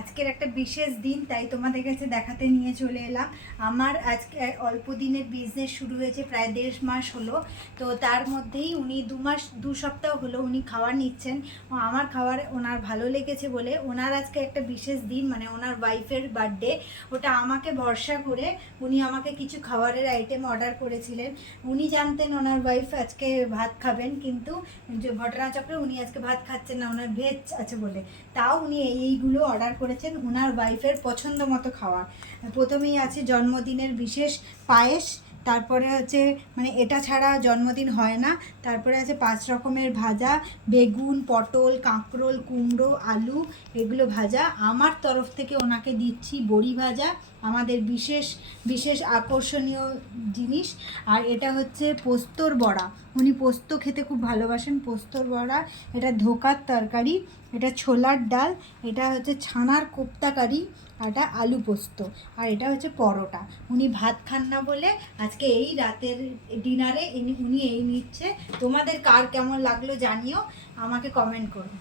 আজকের একটা বিশেষ দিন, তাই তোমাদের কাছে দেখাতে নিয়ে চলে এলাম। আমার আজকে অল্প দিনের বিজনেস শুরু হয়েছে, প্রায় 1.5 মাস হলো। তো তার মধ্যেই উনি 2 সপ্তাহ হলো উনি খাবার নিচ্ছেন। আমার খাবার ওনার ভালো লেগেছে বলে ওনার আজকে একটা বিশেষ দিন, মানে ওনার ওয়াইফের বার্থডে। ওটা আমাকে ভরসা করে উনি আমাকে কিছু খাবারের আইটেম অর্ডার করেছিলেন। উনি জানতেন ওনার ওয়াইফ আজকে ভাত খাবেন, কিন্তু যে ঘটনাচক্রে উনি আজকে ভাত খাচ্ছেন না, ওনার ভেজ আছে বলে। তাও উনি এইগুলো অর্ডার করেছেন ওনার ওয়াইফের পছন্দ মতো খাওয়ার। প্রথমেই আছে জন্মদিনের বিশেষ পায়েস, তারপরে হচ্ছে মানে এটা ছাড়া জন্মদিন হয় না। তারপরে আছে 5 রকমের ভাজা, বেগুন, পটল, কাঁকরোল, কুমড়ো, আলু, এগুলো ভাজা। আমার তরফ থেকে ওনাকে দিচ্ছি বড়ি ভাজা, আমাদের বিশেষ বিশেষ আকর্ষণীয় জিনিস। আর এটা হচ্ছে পোস্তর বড়া, উনি পোস্ত খেতে খুব ভালোবাসেন। পোস্তর বড়া, এটা ধোকার তরকারি, এটা ছোলার ডাল, এটা হচ্ছে ছানার কোপ্তা কারি, আর এটা আলু পোস্ত, আর এটা হচ্ছে পরোটা। উনি ভাত খান না বলে আজকে এই রাতের ডিনারে উনি এই নিচ্ছে। তোমাদের কার কেমন লাগলো জানিও, আমাকে কমেন্ট করো।